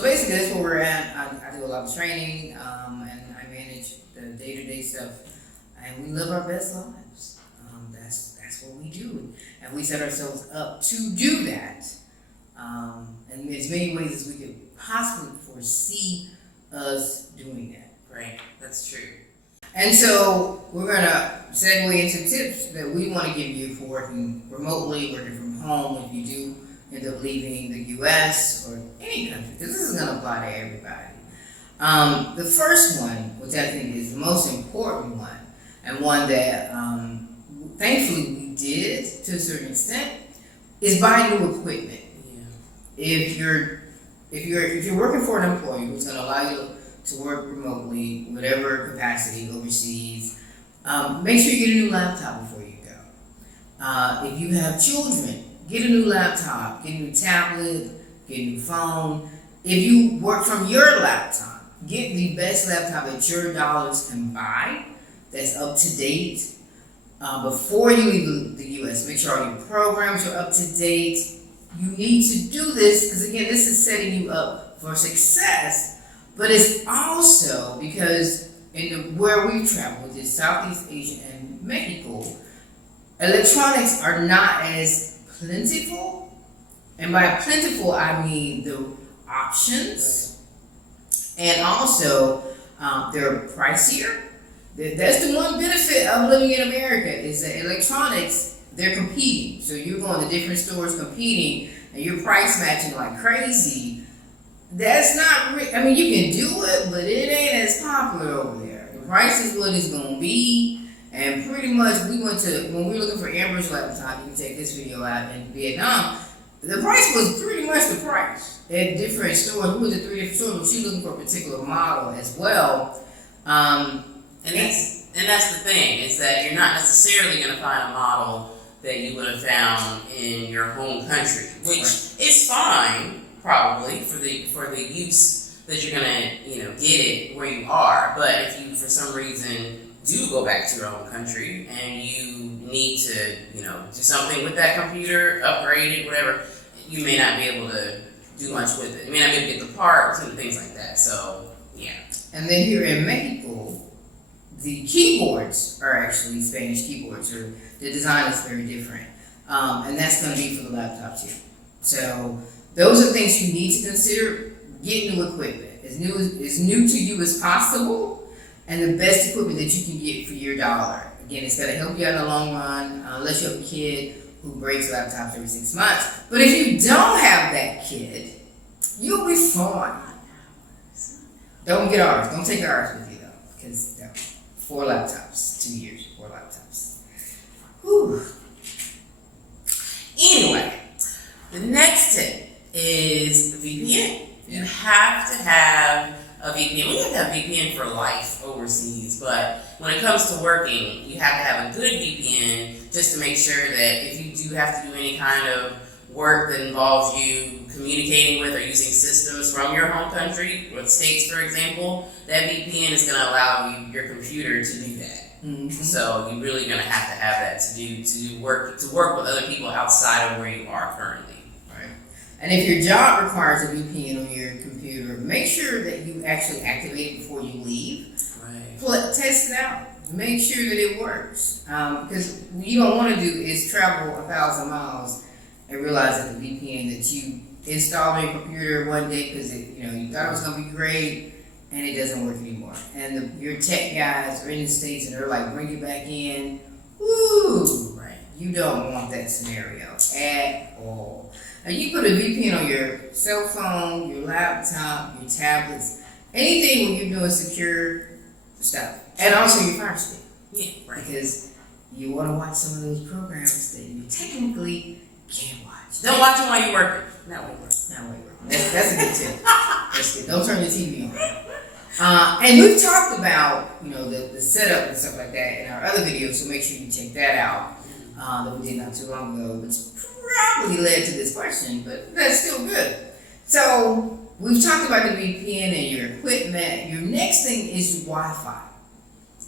So basically, that's where we're at. I do a lot of training, and I manage the day-to-day stuff, and we live our best lives. That's what we do, and we set ourselves up to do that, in as many ways as we could possibly foresee us doing that. Right, that's true. And so we're gonna segue into tips that we want to give you for working remotely, working from home if you do end up leaving the U.S. or any country, because this is going to apply to everybody. The first one, which I think is the most important one, and one that thankfully we did to a certain extent, is buy new equipment. Yeah. If you're working for an employer who's going to allow you to work remotely, whatever capacity overseas, make sure you get a new laptop before you go. If you have children, get a new laptop, get a new tablet, get a new phone. If you work from your laptop, get the best laptop that your dollars can buy that's up to date. Before you leave the U.S., make sure all your programs are up to date. You need to do this because, again, this is setting you up for success, but it's also because where we've traveled, which is Southeast Asia and Mexico, electronics are not as plentiful, and by plentiful I mean the options, and also they're pricier. That's the one benefit of living in America is that electronics, they're competing. So you're going to different stores competing, and you're price matching like crazy. That's not. I mean, you can do it, but it ain't as popular over there. The price is what it's going to be. And pretty much, when we were looking for Amber's laptop, you can take this video out in Vietnam, the price was pretty much the price at different stores. We went to 3 different stores, but she was looking for a particular model as well. And that's the thing, is that you're not necessarily going to find a model that you would have found in your home country, which is fine, probably, for the use that you're going to, get it where you are. But if you, for some reason, do go back to your own country and you need to, do something with that computer, upgrade it, whatever, you may not be able to do much with it. You may not be able to get the parts and things like that. So, yeah. And then here in Mexico, the keyboards are actually Spanish keyboards, or the design is very different. And that's going to be for the laptops here. So those are things you need to consider. Get new equipment. As new to you as possible. And the best equipment that you can get for your dollar. Again, it's going to help you out in the long run, unless you have a kid who breaks laptops every 6 months. But if you don't have that kid, you'll be fine. Don't get ours. Don't take ours with you, though. Because 4 laptops, 2 years, 4 laptops. Whew. Anyway, the next tip is VPN. You have to have a VPN. We have to have VPN for life overseas, but when it comes to working, you have to have a good VPN just to make sure that if you do have to do any kind of work that involves you communicating with or using systems from your home country, or the States, for example, that VPN is going to allow your computer to do that. Mm-hmm. So you're really going to have that to work with other people outside of where you are currently. And if your job requires a VPN on your computer, make sure that you actually activate it before you leave. Right. Test it out. Make sure that it works. Because what you don't want to do is travel 1,000 miles and realize that the VPN that you installed on your computer one day because you thought it was going to be great and it doesn't work anymore. And your tech guys are in the States and they're like, bring it back in. Woo! Right. You don't want that scenario at all. Now you put a VPN on your cell phone, your laptop, your tablets, anything when you're doing secure stuff. And also your Fire Stick. Yeah, right. Because you want to watch some of those programs that you technically can't watch. Don't watch them while you're working. Not while you're working. That's a good tip. That's good. Don't turn the TV on. And we've talked about, the setup and stuff like that in our other videos, so make sure you check that out. That we did not too long ago, which probably led to this question, but that's still good. So we've talked about the VPN and your equipment. Your next thing is your Wi-Fi.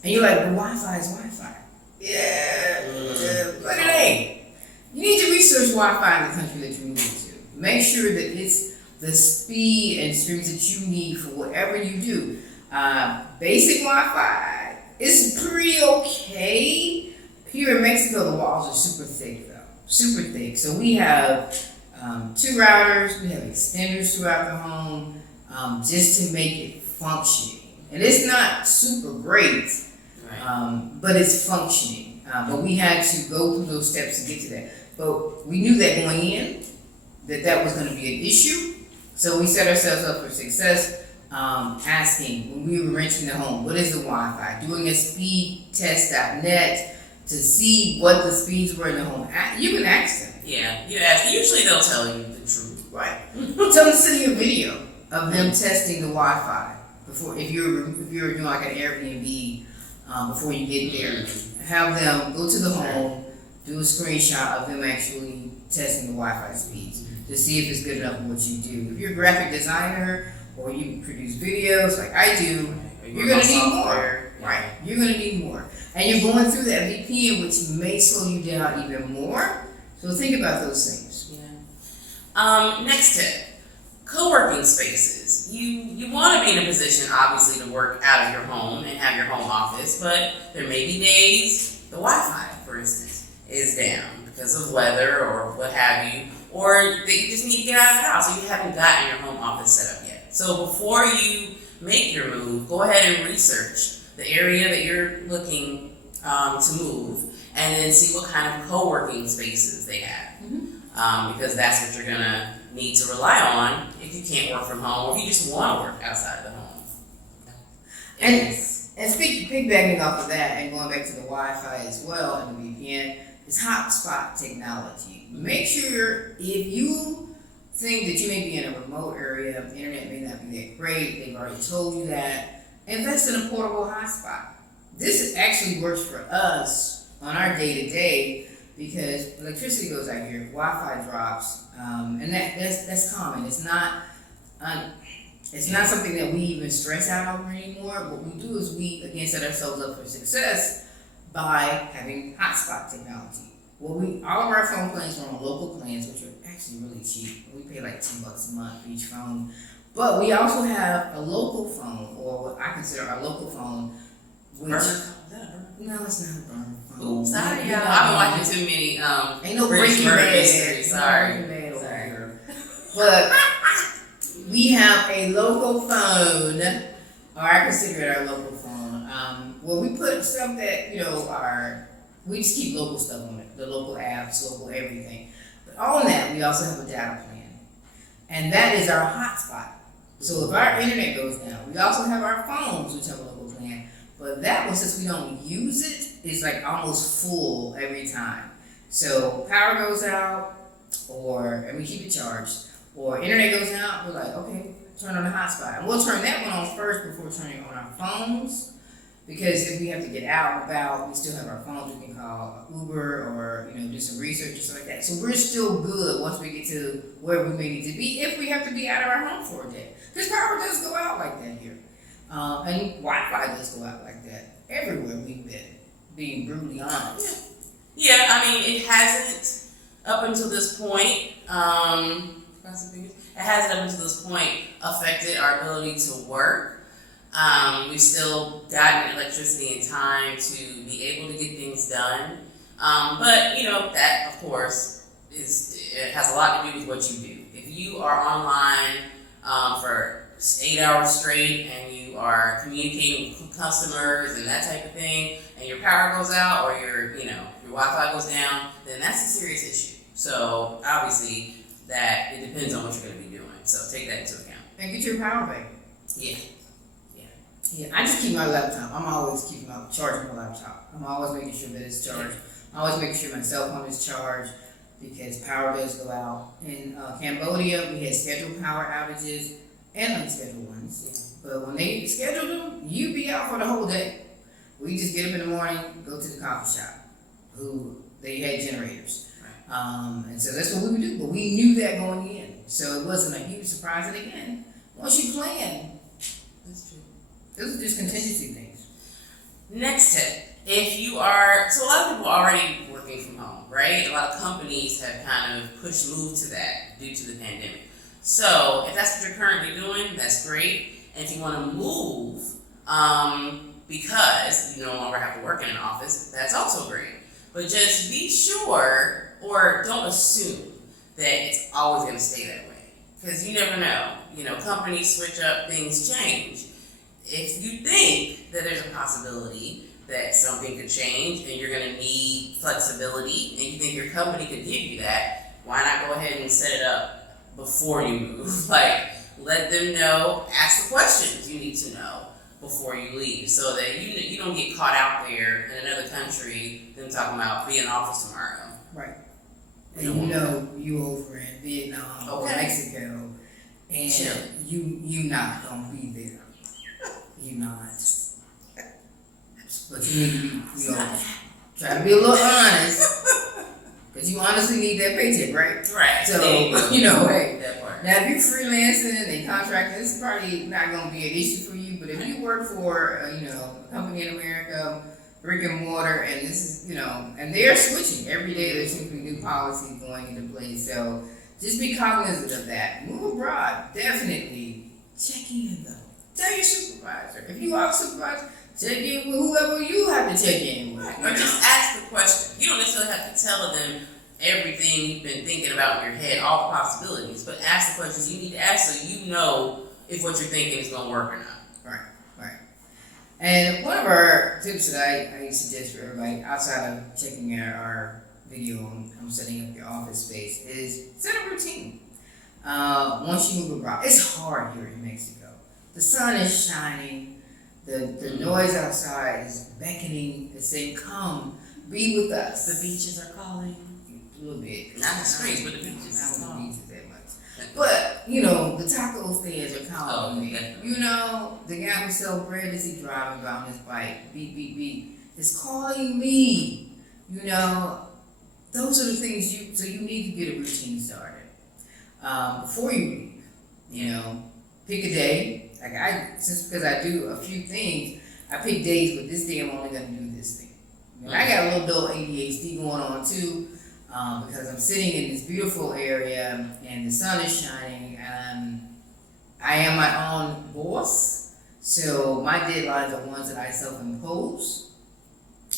And you're like, well, Wi-Fi is Wi-Fi. Yeah, but it ain't. You need to research Wi-Fi in the country that you're moving to. Make sure that it's the speed and streams that you need for whatever you do. Basic Wi-Fi is pretty okay. Here in Mexico, the walls are super thick though, super thick. So we have 2 routers, we have extenders throughout the home, just to make it functioning. And it's not super great, but it's functioning. But we had to go through those steps to get to that. But we knew that going in, that was going to be an issue. So we set ourselves up for success, asking when we were renting the home, what is the Wi-Fi? Doing a speed test.net to see what the speeds were in the home. You can ask them. Yeah, you ask. Usually they'll tell you the truth. Right. Tell them to send you a video of them testing the Wi-Fi before, if you're doing like an Airbnb, before you get there. Have them go to the home, do a screenshot of them actually testing the Wi-Fi speeds to see if it's good enough for what you do. If you're a graphic designer or you produce videos like I do, you're going to need more. Right. You're going to need more. And you're going through that VPN, which may slow you down even more. So think about those things. Yeah. Next tip. CoWorking spaces. You want to be in a position, obviously, to work out of your home and have your home office, but there may be days the Wi-Fi, for instance, is down because of weather or what have you, or that you just need to get out of the house or you haven't gotten your home office set up yet. So before you make your move, go ahead and research the area that you're looking to move, and then see what kind of co-working spaces they have, because that's what you're gonna need to rely on if you can't work from home or if you just want to work outside of the home. And piggybacking off of that and going back to the Wi-Fi as well and the VPN is Hotspot technology. Make sure if you think that you may be in a remote area, the internet may not be that great, they've already told you that, invest in a portable hotspot. This actually works for us on our day-to-day because electricity goes out here, Wi-Fi drops, and that's common. It's not something that we even stress out over anymore. What we do is we again set ourselves up for success by having hotspot technology. Well, all of our phone plans are on local plans, which are actually really cheap. We pay like $10 a month for each phone. But we also have a local phone, or what I consider our local phone, which no, it's not a burner phone. Oops, sorry, y'all. I've been watching too many ain't no Breaking Bad. Sorry. But we have a local phone, or I consider it our local phone. Where we put stuff that we just keep local stuff on it, the local apps, local everything. But on that, we also have a data plan, and that is our hotspot. So if our internet goes down, we also have our phones, which have a local plan. But that one, since we don't use it, is like almost full every time. So power goes out, and we keep it charged, or internet goes out, we're like, okay, turn on the hotspot. And we'll turn that one on first before turning on our phones, because if we have to get out and about, we still have our phones. We can call Uber or do some research or something like that. So we're still good once we get to where we may need to be, if we have to be out of our home for a day. Because power does go out like that here. And Wi-Fi does go out like that everywhere we've been, being brutally honest. Yeah, I mean, it hasn't up until this point, affected our ability to work. We've still gotten electricity in time to be able to get things done. But that, of course, it has a lot to do with what you do. If you are online for 8 hours straight and you are communicating with customers and that type of thing, and your power goes out or your Wi-Fi goes down, then that's a serious issue. So obviously that it depends on what you're going to be doing. So take that into account. And get your power bank. Yeah, I just keep my laptop. I'm always charging my laptop. I'm always making sure that it's charged. I'm always making sure my cell phone is charged because power does go out. In Cambodia, we had scheduled power outages and unscheduled ones. But when they scheduled them, you'd be out for the whole day. We just get up in the morning, go to the coffee shop, they had generators. And so that's what we would do. But we knew that going in. So it wasn't a huge surprise. And again, once you plan, that's true. Those are just contingency things. Next tip. So a lot of people are already working from home, right? A lot of companies have kind of moved to that due to the pandemic. So if that's what you're currently doing, that's great. And if you want to move, because you no longer have to work in an office, that's also great. But just be sure, or don't assume that it's always going to stay that way. Because you never know. Companies switch up, things change. If you think that there's a possibility that something could change and you're going to need flexibility and you think your company could give you that, why not go ahead and set it up before you move? Let them know, ask the questions you need to know before you leave so that you don't get caught out there in another country, them talking about be in office tomorrow. Right. And you over in Vietnam or Mexico, and you not gonna be there. You not. But you need to be, try to be a little honest, because you honestly need that paycheck, right? Right. So hey. That part. Now, if you're freelancing and contracting, this is probably not gonna be an issue for you. But if you work for a company in America, brick and mortar, and this is and they are switching every day. There's simply new policies going into place. So just be cognizant of that. Move abroad, definitely check in though. Tell your supervisor. If you are a supervisor, check in with whoever you have to check in with. Or just ask the question. You don't necessarily have to tell them everything you've been thinking about in your head, all the possibilities, but ask the questions you need to ask so you know if what you're thinking is going to work or not. Right. And one of our tips that I suggest for everybody, outside of checking out our video on setting up your office space, is set a routine. Once you move abroad, it's hard here in Mexico. The sun is shining, the noise outside is beckoning, it's saying, come, be with us. The beaches are calling. A little bit. Not the streets, but the beaches. Not the beaches that much. But, the taco stands are calling me. Definitely. The guy who sells bread as he driving by on his bike, beep, beep, beep, is calling me. Those are the things so you need to get a routine started. Before you leave, pick a day. Because I do a few things, I pick days, but this day I'm only going to do this thing. I got a little ADHD going on too, because I'm sitting in this beautiful area and the sun is shining. I am my own boss, so my deadlines are ones that I self-impose,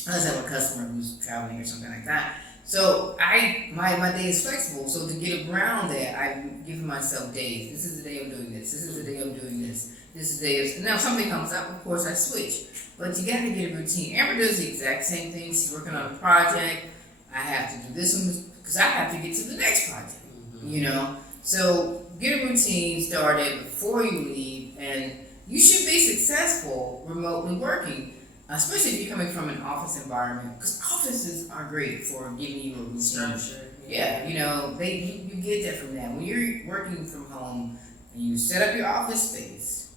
unless I have a customer who's traveling or something like that. So my day is flexible. So to get around that, I'm giving myself days. This is the day I'm doing this. This is the day I'm doing this. This is the day now if something comes up, of course I switch. But you gotta get a routine. Amber does the exact same thing. She's working on a project. I have to do this one because I have to get to the next project. So get a routine started before you leave, and you should be successful remotely working. Especially if you're coming from an office environment, because offices are great for giving you a routine. Structure. Yeah, you get that from that. When you're working from home and you set up your office space,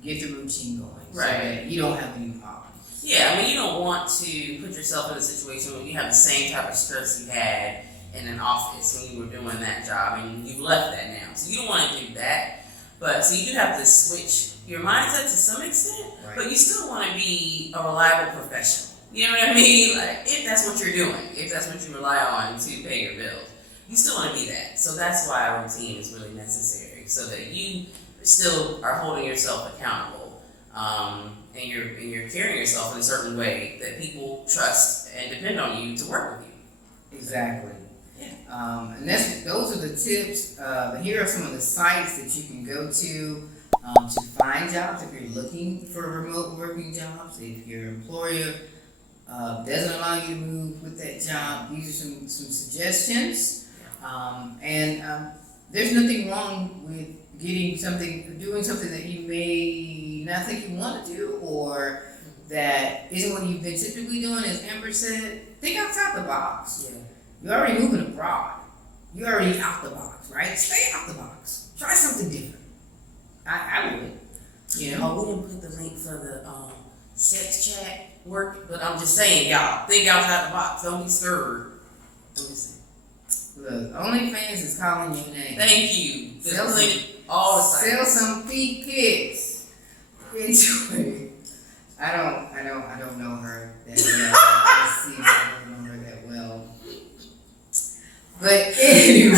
get the routine going, so that you don't have any problems. Yeah, you don't want to put yourself in a situation where you have the same type of stress you had in an office when you were doing that job, and you've left that now. So you don't want to do that. But so you do have to switch your mindset to some extent, but you still want to be a reliable professional. You know what I mean? If that's what you're doing, if that's what you rely on to pay your bills, you still want to be that. So that's why a routine is really necessary, so that you still are holding yourself accountable, and you're carrying yourself in a certain way that people trust and depend on you to work with you. Exactly. Yeah. And those are the tips. Here are some of the sites that you can go to find jobs if you're looking for remote working jobs. If your employer doesn't allow you to move with that job, these are some suggestions. There's nothing wrong with doing something that you may not think you want to do, or that isn't what you've been typically doing. As Amber said, think outside the box. Yeah. You're already moving abroad. You're already out the box, right? Stay out the box. Try something different. I would. We didn't put the link for the sex chat work, but I'm just saying, y'all, think outside the box. Don't be scared. Let me see. Look, OnlyFans is calling your name. Thank you. All the sites. Sell some feet pics. Anyway, I don't know her that well. Let's see if I don't know her that well. But anyway,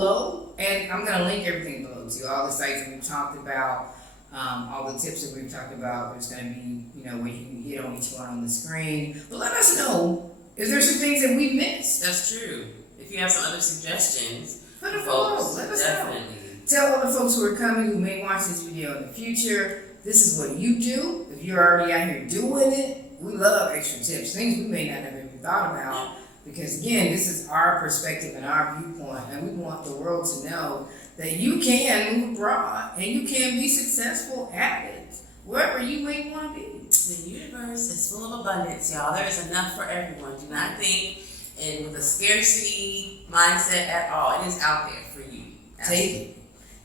below, and I'm gonna link everything below to all the sites that we've talked about, all the tips that we've talked about. There's gonna be, where you can hit on each one on the screen. But let us know if there's some things that we missed. That's true. If you have some other suggestions, Put it below. Let us know. Tell other folks who are coming who may watch this video in the future, this is what you do. If you're already out here doing it, we love extra tips, things we may not have even thought about. Because again, this is our perspective and our viewpoint, and we want the world to know that you can move abroad and you can be successful at it, wherever you may want to be. The universe is full of abundance, y'all. There is enough for everyone. Do not think with a scarcity mindset at all. It is out there for you. Take it.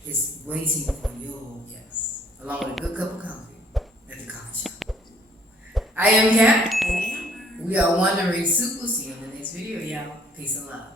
It's waiting for you. Yes. Along with a good cup of coffee at the coffee shop. I am Kat. And Amber. We are Wondering Soup. We'll see you in the next video, y'all. Peace and love.